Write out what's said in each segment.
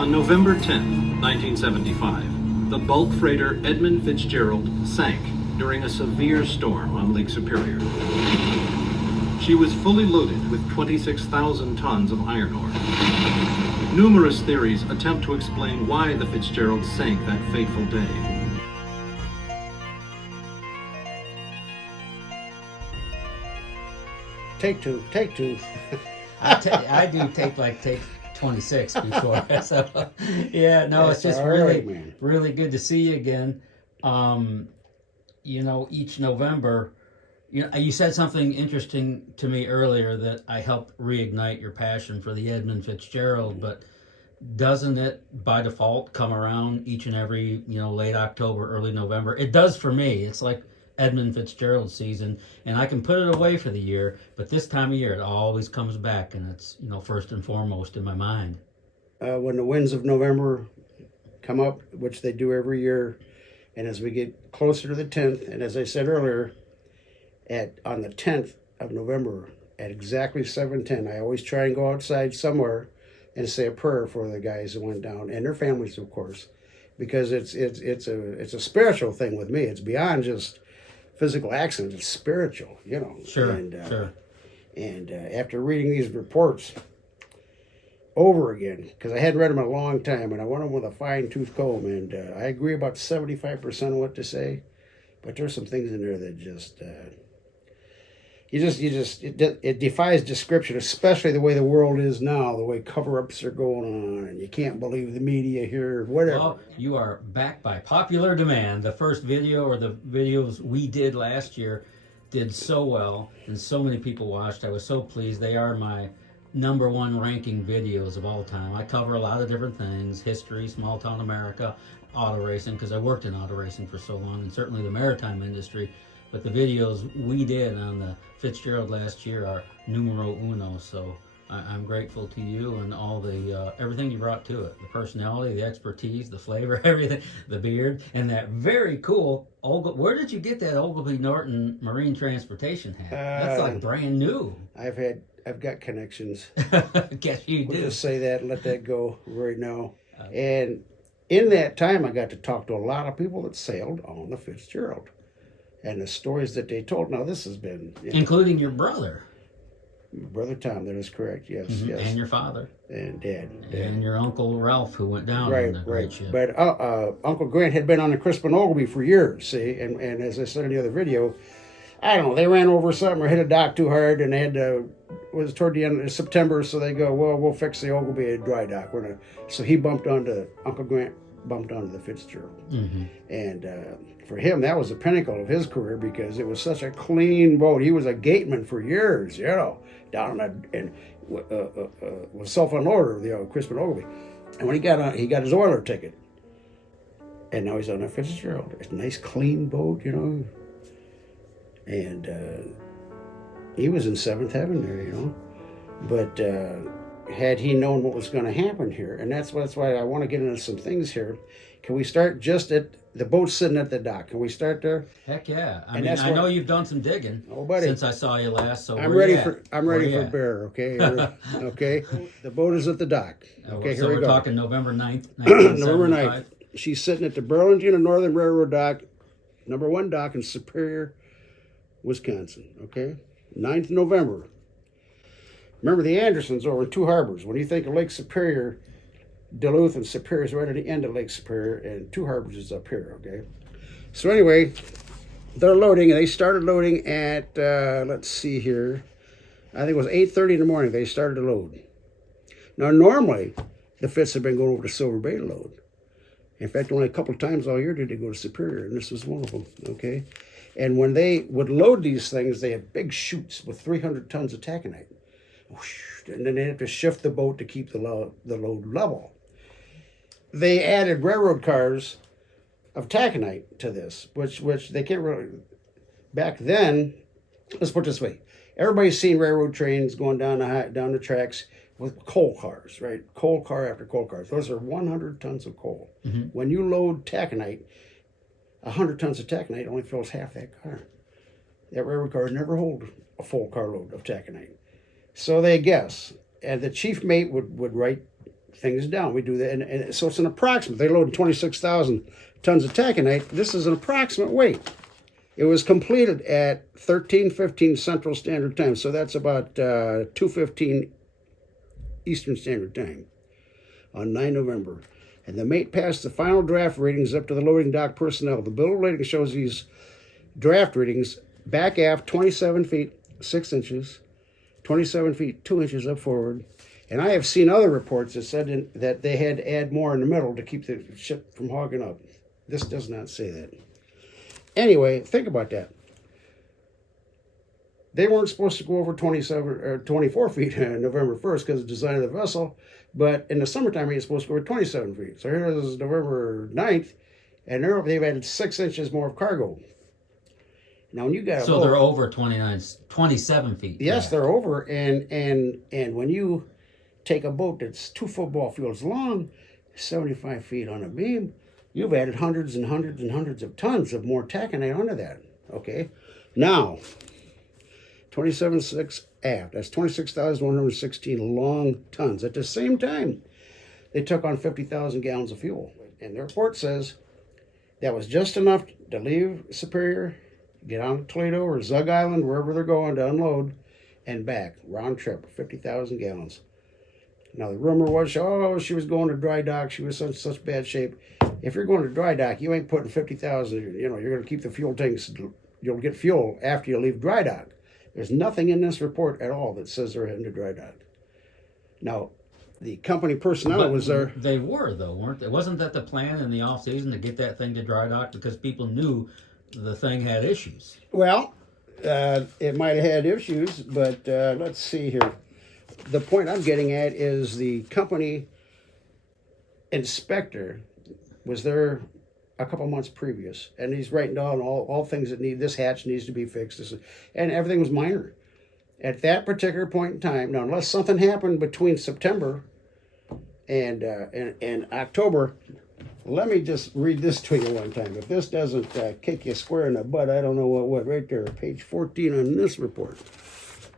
On November 10, 1975, the bulk freighter Edmund Fitzgerald sank during a severe storm on Lake Superior. She was fully loaded with 26,000 tons of iron ore. Numerous theories attempt to explain why the Fitzgerald sank that fateful day. Take two. I do take 26 before. So, yeah, no, That's it's just all really, right, man. really good to see you again. Each November, you said something interesting to me earlier that I helped reignite your passion for the Edmund Fitzgerald, but doesn't it by default come around each and every, late October, early November? It does for me. It's like Edmund Fitzgerald season, and I can put it away for the year, but this time of year it always comes back, and it's first and foremost in my mind. When the winds of November come up, which they do every year, and as we get closer to the 10th, and as I said earlier, on the 10th of November at exactly 7:10, I always try and go outside somewhere and say a prayer for the guys that went down and their families, of course, because it's a spiritual thing with me. It's beyond just physical accidents. It's spiritual, Sure, sure. And after reading these reports over again, because I hadn't read them in a long time, and I went them with a fine-tooth comb, and I agree about 75% of what they say, but there's some things in there that just it defies description, especially the way the world is now, the way cover-ups are going on, and you can't believe the media here, whatever. Well, you are back by popular demand. The first video, or the videos we did last year, did so well, and so many people watched. I was so pleased. They are my number one ranking videos of all time. I cover a lot of different things: history, small town America, auto racing, because I worked in auto racing for so long, and certainly the maritime industry. But the videos we did on the Fitzgerald last year are numero uno. So I'm grateful to you and all the everything you brought to it: the personality, the expertise, the flavor, everything, the beard, and that very cool Ogilvy. Where did you get that Ogilvy Norton Marine Transportation hat? That's like brand new. I've got connections. Guess you We'll do. just say that and let that go right now. And in that time, I got to talk to a lot of people that sailed on the Fitzgerald. And the stories that they told. Now, this has been... Including your brother. Brother Tom, that is correct, yes. Mm-hmm. Yes. And your father. And Dad. And your Uncle Ralph, who went down Right, on the great ship. But Uncle Grant had been on the Crispin Ogilvy for years, see? And as I said in the other video, I don't know, they ran over something or hit a dock too hard, and they had to... It was toward the end of September, so they go, well, we'll fix the Ogilvy at dry dock. So he Uncle Grant bumped onto the Fitzgerald. Mm-hmm. And for him, that was the pinnacle of his career because it was such a clean boat. He was a gateman for years, down and was self-unloader, the Crispin Ogilvy. And when he got his oiler ticket. And now he's on a Fitzgerald. It's a nice, clean boat, And he was in seventh heaven there, But had he known what was going to happen here, and that's why I want to get into some things here. Can we start just at the boat sitting at the dock? Can we start there? Heck yeah! I know you've done some digging since I saw you last. So I'm ready for bear. Okay, okay. The boat is at the dock. Okay, so here we we're go. Talking November 9th, 1975. November 9th. She's sitting at the Burlington and Northern Railroad dock, number 1 dock in Superior, Wisconsin. Okay, 9th November. Remember, the Andersons over in Two Harbors. When you think of Lake Superior, Duluth and Superior is right at the end of Lake Superior, and Two Harbors is up here, okay? So anyway, they're loading, and they started loading at, let's see here, I think it was 8:30 in the morning they started to load. Now, normally, the Fitz have been going over to Silver Bay to load. In fact, only a couple of times all year did they go to Superior, and this was one of them, okay? And when they would load these things, they had big chutes with 300 tons of taconite. And then they have to shift the boat to keep the load level. They added railroad cars of taconite to this, which they can't really... Back then, let's put it this way. Everybody's seen railroad trains going down the tracks with coal cars, right? Coal car after coal cars. Those are 100 tons of coal. Mm-hmm. When you load taconite, 100 tons of taconite only fills half that car. That railroad car never hold a full carload of taconite. So they guess. And the chief mate would write things down. We do that, and so it's an approximate. They loaded 26,000 tons of taconite. This is an approximate weight. It was completed at 13:15 Central Standard Time, so that's about 2:15 Eastern Standard Time on 9 November. And the mate passed the final draft readings up to the loading dock personnel. The bill of lading shows these draft readings back aft 27 feet 6 inches, 27 feet 2 inches up forward. And I have seen other reports that said that they had to add more in the middle to keep the ship from hogging up. This does not say that. Anyway, think about that. They weren't supposed to go over 27 or 24 feet on November 1st because of the design of the vessel, but in the summertime, you're supposed to go over 27 feet. So here it is November 9th, and they've added 6 inches more of cargo. Now, when you got so they're over 27 feet. Yes, they're over, and when you take a boat that's 2 football fields long, 75 feet on a beam, you've added hundreds and hundreds and hundreds of tons of more taconite onto that. Okay, now 27.6 aft. That's 26,116 long tons. At the same time, they took on 50,000 gallons of fuel, and the report says that was just enough to leave Superior, get on to Toledo or Zug Island, wherever they're going to unload, and back round trip, 50,000 gallons. Now, the rumor was, she was going to dry dock. She was in such bad shape. If you're going to dry dock, you ain't putting 50,000, you're going to keep the fuel tanks. You'll get fuel after you leave dry dock. There's nothing in this report at all that says they're heading to dry dock. Now, the company personnel was there. They were, though, weren't they? Wasn't that the plan in the off season to get that thing to dry dock because people knew the thing had issues? Well, it might have had issues, but let's see here. The point I'm getting at is the company inspector was there a couple months previous, and he's writing down all things that this hatch needs to be fixed, and everything was minor. At that particular point in time, now unless something happened between September and October, let me just read this to you one time. If this doesn't kick you square in the butt, I don't know what would. Right there, page 14 on this report.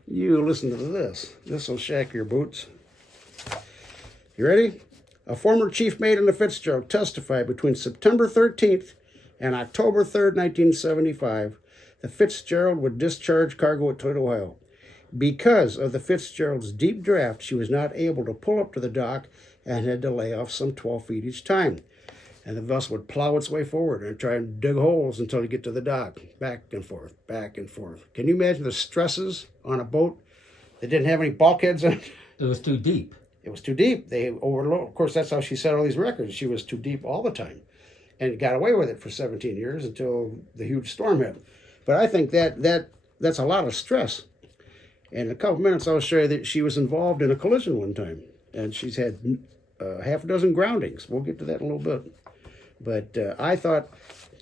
You listen to this. This will shack your boots. You ready? A former chief mate in the Fitzgerald testified between September 13th and October 3rd, 1975, the Fitzgerald would discharge cargo at Toledo, Ohio. Because of the Fitzgerald's deep draft, she was not able to pull up to the dock and had to lay off some 12 feet each time. And the vessel would plow its way forward and try and dig holes until you get to the dock. Back and forth, back and forth. Can you imagine the stresses on a boat that didn't have any bulkheads in it? It was too deep. It was too deep. They overloaded. Of course, that's how she set all these records. She was too deep all the time and got away with it for 17 years until the huge storm hit. But I think that's a lot of stress. And in a couple minutes, I'll show you that she was involved in a collision one time. And she's had half a dozen groundings. We'll get to that in a little bit. But I thought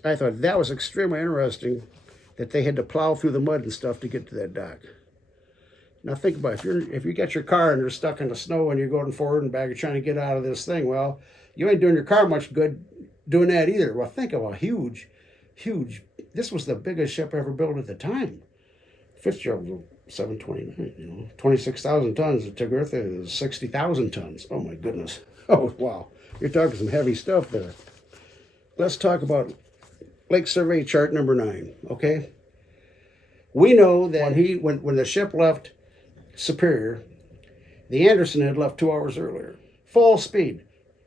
that was extremely interesting that they had to plow through the mud and stuff to get to that dock. Now think about it. If you got your car and you're stuck in the snow and you're going forward and back, you're trying to get out of this thing, well, you ain't doing your car much good doing that either. Well, think of a huge, this was the biggest ship ever built at the time. Fitzgerald was 729, 26,000 tons. The Tigritha is 60,000 tons. Oh my goodness. Oh, wow. You're talking some heavy stuff there. Let's talk about Lake Survey chart number 9, okay? We know that when the ship left Superior, the Anderson had left 2 hours earlier, full speed,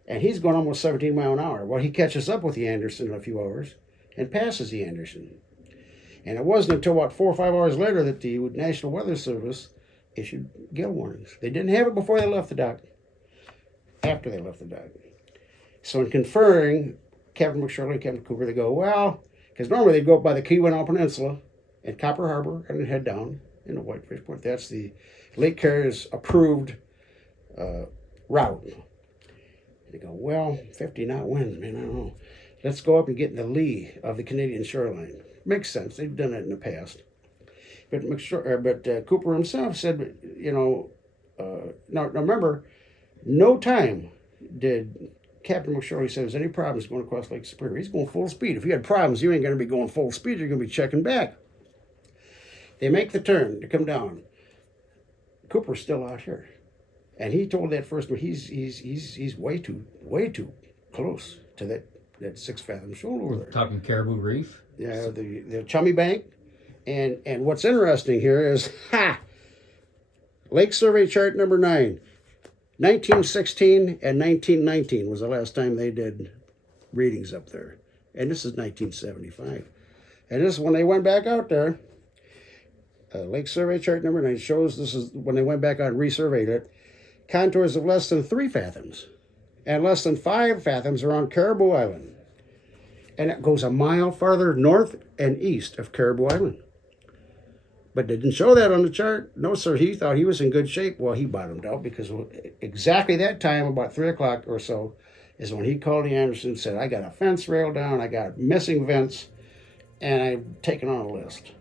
and he's going almost 17 miles an hour. Well, he catches up with the Anderson in a few hours and passes the Anderson. And it wasn't until, 4 or 5 hours later that the National Weather Service issued gale warnings. They didn't have it before they left the dock, after they left the dock. So in conferring, Captain McShirley and Captain Cooper, they go, well, because normally they'd go up by the Keweenaw Peninsula and Copper Harbor and then head down into Whitefish Point. That's the Lake Carrier's approved route. They go, well, 50 knot winds, man, I don't know. Let's go up and get in the lee of the Canadian shoreline. Makes sense. They've done it in the past. But Cooper himself said, now remember, no time did Captain McShirley say there's any problems going across Lake Superior. He's going full speed. If you had problems, you ain't going to be going full speed. You're going to be checking back. They make the turn to come down. Cooper's still out here. And he told that first one, he's way too close to that 6 fathom shoal over there. Talking Caribou Reef. Yeah, the Chummy Bank. And what's interesting here is, Lake Survey Chart number 9. 1916 and 1919 was the last time they did readings up there. And this is 1975. And this is when they went back out there. Lake Survey Chart number 9 shows this is when they went back out and resurveyed it. Contours of less than 3 fathoms. And less than 5 fathoms around Caribou Island. And it goes a mile farther north and east of Caribou Island. But they didn't show that on the chart. No, sir. He thought he was in good shape. Well, he bottomed out because exactly that time, about 3 o'clock or so, is when he called the Anderson and said, I got a fence rail down, I got missing vents, and I've taken on a list.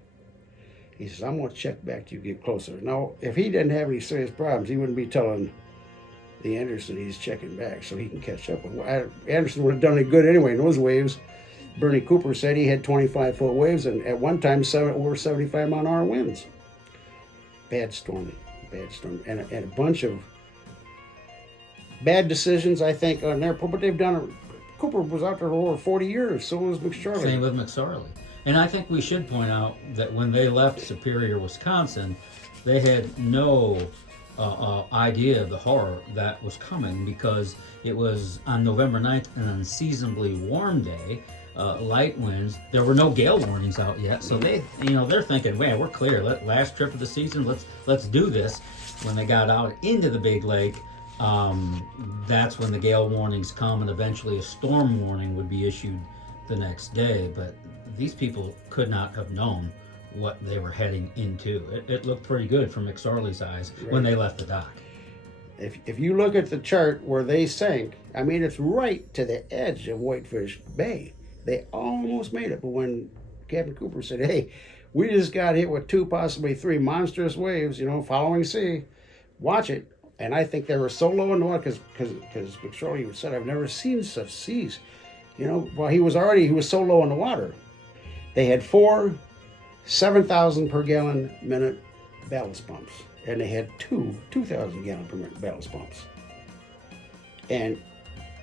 He says, I'm going to check back till you get closer. Now, if he didn't have any serious problems, he wouldn't be telling the Anderson he's checking back so he can catch up. Anderson would have done it good anyway in those waves. Bernie Cooper said he had 25-foot waves, and at one time over 75-mile-an-hour winds. Bad storm, and a bunch of bad decisions, I think, on their part. But they've done. Cooper was out there for over 40 years. So was McSorley. Same with McSorley. And I think we should point out that when they left Superior, Wisconsin, they had no idea of the horror that was coming, because it was on November 9th, an unseasonably warm day. Light winds. There were no gale warnings out yet, so they're thinking, man, we're clear. Last trip of the season, let's do this. When they got out into the big lake, that's when the gale warnings come, and eventually a storm warning would be issued the next day. But these people could not have known what they were heading into. It looked pretty good from McSorley's eyes when they left the dock. If you look at the chart where they sank, I mean, it's right to the edge of Whitefish Bay. They almost made it, but when Captain Cooper said, hey, we just got hit with 2, possibly 3 monstrous waves, following sea, watch it. And I think they were so low in the water, because McSorley said, I've never seen such seas. Well, he was so low in the water. They had 4 7,000 per gallon minute ballast pumps, and they had 2 2,000 gallon per minute ballast pumps. And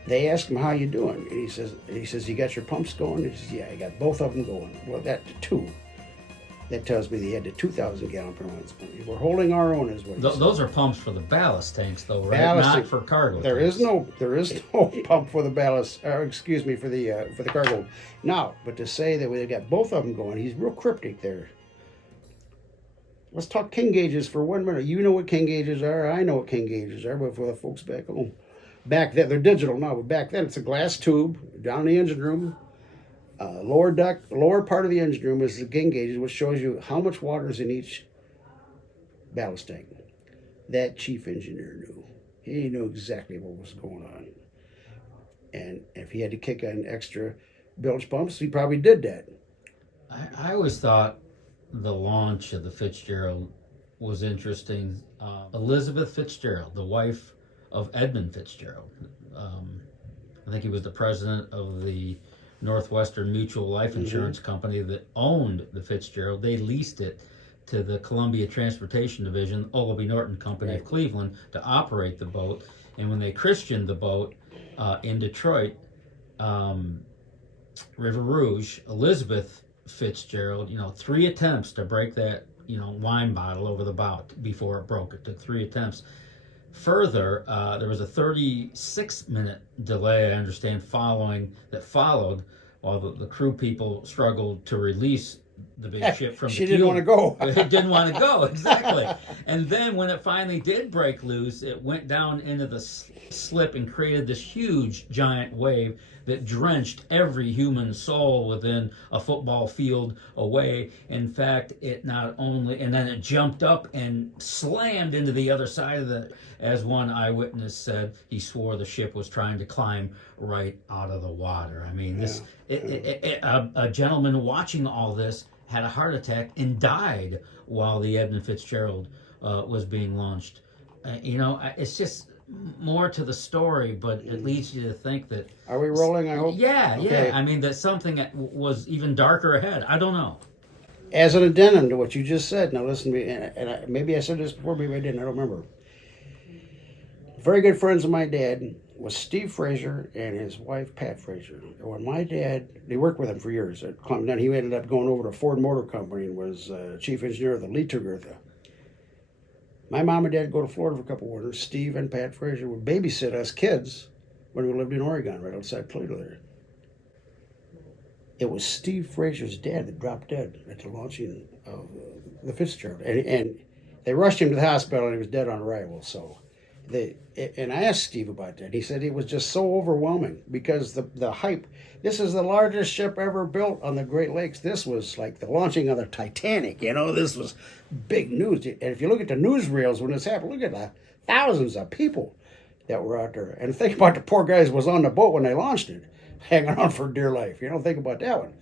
they asked him, how you doing? And he says, you got your pumps going? He says, yeah, I got both of them going. Well, that 2. That tells me they had the 2,000 gallon per minute. We're holding our own as well. Those are pumps for the ballast tanks, though, right? Ballast Not for cargo. There is no pump for the ballast. For the cargo. Now, but to say that they got both of them going, he's real cryptic there. Let's talk king gauges for 1 minute. You know what king gauges are. I know what king gauges are, but for the folks back home. Back then, they're digital now, but back then it's a glass tube down in the engine room. Lower part of the engine room is the king gauges, which shows you how much water is in each ballast tank. That chief engineer knew. He knew exactly what was going on. And if he had to kick on extra bilge pumps, he probably did that. I always thought the launch of the Fitzgerald was interesting. Elizabeth Fitzgerald, the wife of Edmund Fitzgerald. I think he was the president of the Northwestern Mutual Life Insurance Company that owned the Fitzgerald. They leased it to the Columbia Transportation Division, Ogilvy Norton Company of Cleveland, to operate the boat. And when they christened the boat in Detroit, River Rouge, Elizabeth Fitzgerald, 3 attempts to break that, wine bottle over the bow before it broke. It took 3 attempts. Further, there was a 36-minute delay, I understand, followed while the crew people struggled to release the big ship from the She didn't want to go. It didn't want to go, exactly. And then when it finally did break loose, it went down into the slip and created this huge, giant wave that drenched every human soul within a football field away. In fact, it not only, and then it jumped up and slammed into the other side of the, as one eyewitness said, he swore the ship was trying to climb right out of the water. I mean, a gentleman watching all this had a heart attack and died while the Edmund Fitzgerald was being launched. It's just more to the story, but it leads you to think that... Are we rolling, I hope? Yeah, okay. Yeah. I mean, that something that was even darker ahead. I don't know. As an addendum to what you just said, now listen to me, maybe I said this before, maybe I didn't, I don't remember. very good friends of my dad was Steve Fraser and his wife Pat Fraser. When my dad, they worked with him for years at Columbia. Then he ended up going over to Ford Motor Company and was chief engineer of the Leitergertha. My mom and dad would go to Florida for a couple of winters. Steve and Pat Fraser would babysit us kids when we lived in Oregon, right outside Toledo there. It was Steve Fraser's dad that dropped dead at the launching of the Fitzgerald, and they rushed him to the hospital, and he was dead on arrival. So. And I asked Steve about that. He said it was just so overwhelming because the hype. This is the largest ship ever built on the Great Lakes. This was like the launching of the Titanic. This was big news. And if you look at the newsreels when this happened, look at the thousands of people that were out there. And think about the poor guys who was on the boat when they launched it, hanging on for dear life. Think about that one.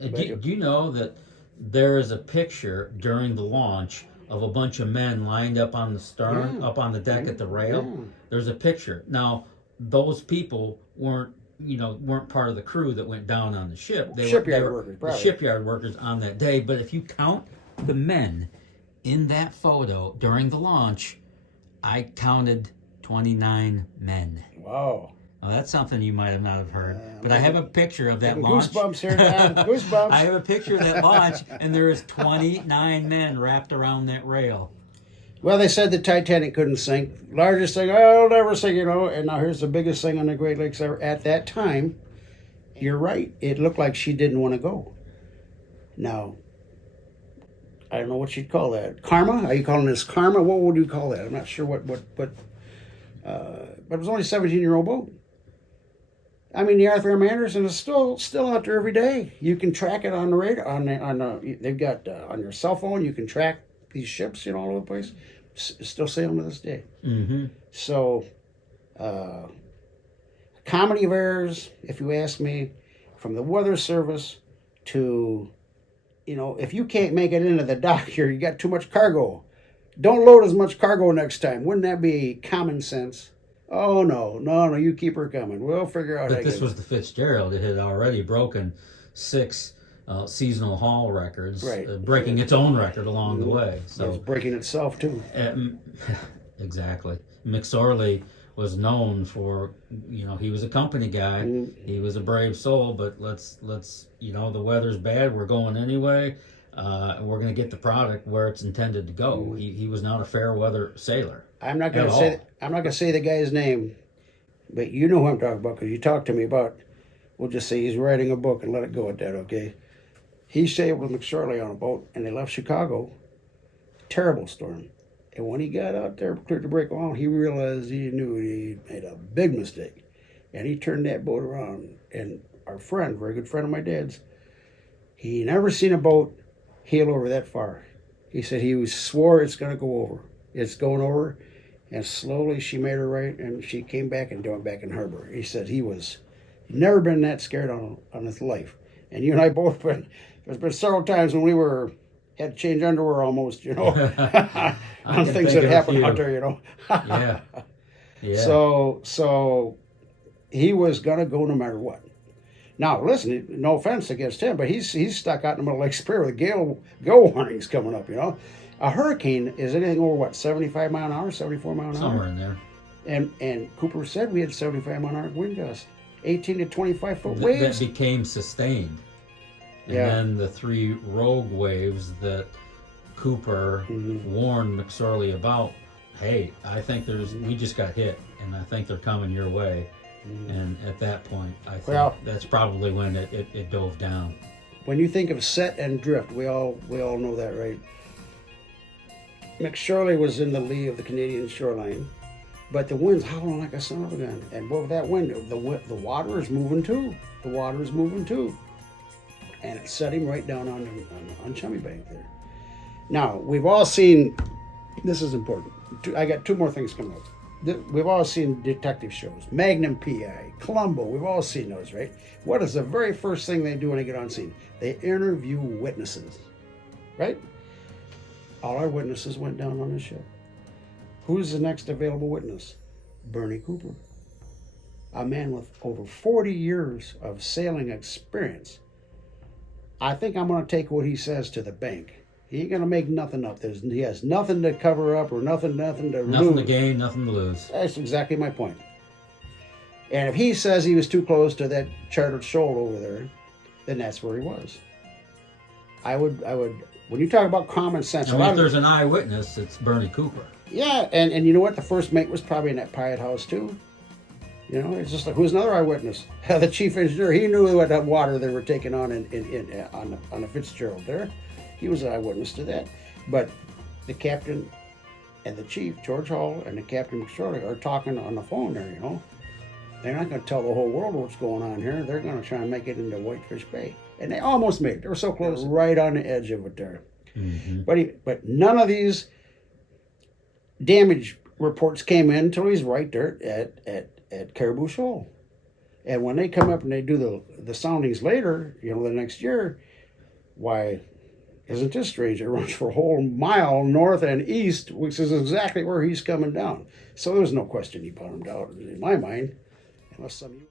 Do you know that there is a picture during the launch of a bunch of men lined up on the stern, up on the deck at the rail? Yeah. There's a picture. Now, those people weren't part of the crew that went down on the ship. They were workers, the shipyard workers on that day. But if you count the men in that photo during the launch, I counted 29 men. Wow. Now, that's something you might have not have heard. But I have a picture of that launch. Goosebumps here, Don. Goosebumps. I have a picture of that launch, and there is 29 men wrapped around that rail. Well, they said the Titanic couldn't sink. Largest thing, it'll never sink, And now here's the biggest thing on the Great Lakes ever. At that time, you're right. It looked like she didn't want to go. Now, I don't know what you'd call that. Karma? Are you calling this karma? What would you call that? I'm not sure what but it was only a 17-year-old boat. I mean, the Arthur M. Anderson is still out there every day. You can track it on the radar. They've got on your cell phone. You can track these ships, all over the place. Still sailing to this day. Mm-hmm. So, comedy of errors, if you ask me, from the Weather Service to, if you can't make it into the dock here, you got too much cargo. Don't load as much cargo next time. Wouldn't that be common sense? Oh, no, you keep her coming. We'll figure out how to But this was the Fitzgerald. It had already broken 6 seasonal haul records, right. Breaking its own record along the way. So it's breaking itself, too. Exactly. McSorley was known for, he was a company guy. Mm-hmm. He was a brave soul, but let's the weather's bad. We're going anyway. And we're going to get the product where it's intended to go. Mm-hmm. He was not a fair weather sailor. I'm not going to say the guy's name, but you know who I'm talking about because you talked to me about. We'll just say he's writing a book and let it go at that, okay? He sailed with McSorley on a boat, and they left Chicago. Terrible storm. And when he got out there, cleared to break along, he realized he knew he made a big mistake, and he turned that boat around. And our friend, very good friend of my dad's, he never seen a boat heal over that far. He said he swore it's going to go over. It's going over, and slowly she made her right, and she came back and went back in harbor. He said he'd never been that scared on his life. And you and I both been. There's been several times when we had to change underwear almost, on things that happened out there, Yeah. So he was gonna go no matter what. Now, listen, no offense against him, but he's stuck out in the middle of Lake Superior with gale warnings coming up, A hurricane is anything over, 75 mile an hour, 74 mile an hour? Somewhere in there. And Cooper said we had 75 mile an hour wind gusts, 18 to 25 foot waves. That became sustained. And then the 3 rogue waves that Cooper warned McSorley about, hey, I think we just got hit, and I think they're coming your way. And at that point, I think that's probably when it dove down. When you think of set and drift, we all know that, right? McSorley was in the lee of the Canadian shoreline, but the wind's howling like a son of a gun. And with that wind, the water is moving too. The water is moving too. And it set him right down on Chummy Bank there. Now, we've all seen, this is important. I got 2 more things coming up. We've all seen detective shows, Magnum P.I., Columbo, we've all seen those, right? What is the very first thing they do when they get on scene? They interview witnesses, right? All our witnesses went down on the ship. Who's the next available witness? Bernie Cooper, a man with over 40 years of sailing experience. I think I'm going to take what he says to the bank. He ain't gonna make nothing up. He has nothing to cover up or nothing to Nothing lose. to gain, nothing to lose. That's exactly my point. And if he says he was too close to that chartered shoal over there, then that's where he was. I would. When you talk about common sense, I mean, if there's an eyewitness, it's Bernie Cooper. yeah, and you know what? The first mate was probably in that pirate house too. You know, it's just like, who's another eyewitness? The chief engineer. He knew what water they were taking on on the Fitzgerald there. He was an eyewitness to that. But the captain and the chief, George Hall, and the captain McSorley are talking on the phone there. You know, they're not going to tell the whole world what's going on here. They're going to try and make it into Whitefish Bay, and they almost made it. They were so close, right on the edge of it there. Mm-hmm. But none of these damage reports came in until he's right there at Caribou Shoal. And when they come up and they do the soundings later, you know, the next year, why, isn't this strange? It runs for a whole mile north and east, which is exactly where he's coming down. So there's no question he bottomed out in my mind, unless some of you...